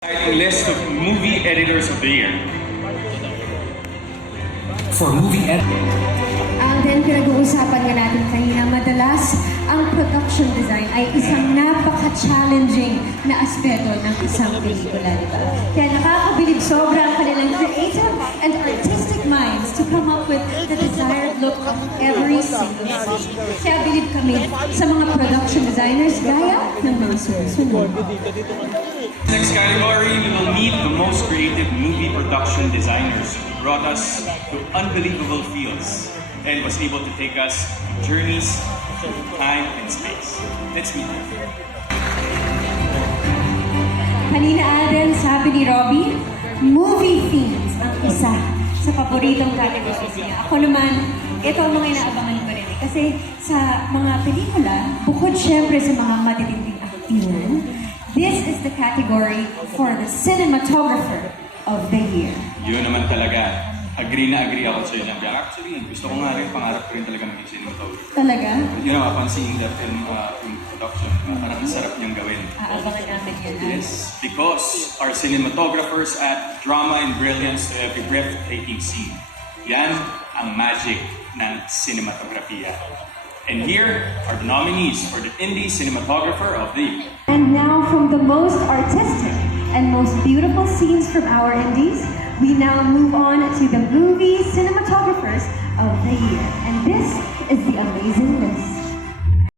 Exciting list of movie editors of the year. For movie Ang din pinag-uusapan nga natin kanina, madalas ang production design ay isang napaka-challenging na aspeto ng isang pelikula, di ba? Kaya nakakabilib sobra ang kanilang creative and artistic minds to come up with the desired look of every single scene. Kaya bilib kami sa mga production designers gaya ng mga sumusunod. Next category, we will meet the most creative movie production designers who brought us to unbelievable fields and was able to take us on journeys through time and space. Let's meet them. Kanina Aden, sabi ni Robbie, movie themes ang isa sa paboritong categories niya. Ako naman, ito ang mga inaabangan ko rin. Kasi sa mga pelikula, bukod syempre sa mga matitinding aktiwan, this is the category for the cinematographer of the year. Yun naman talaga. Agree na agree ako sa iyo dyan. Actually, gusto ko nga rin, pangarap ko rin talaga maging cinematographer. Talaga? You know, upon seeing the film production, parang sarap niyang gawin. Aabangan namin yan. Yes, because our cinematographers add drama and brilliance to every breathtaking scene. Yan ang magic ng cinematografiya. And here are the nominees for the Indie Cinematographer of the Year. And now from the most artistic and most beautiful scenes from our indies, we now move on to the movie cinematographers of the year. And this is the amazing list.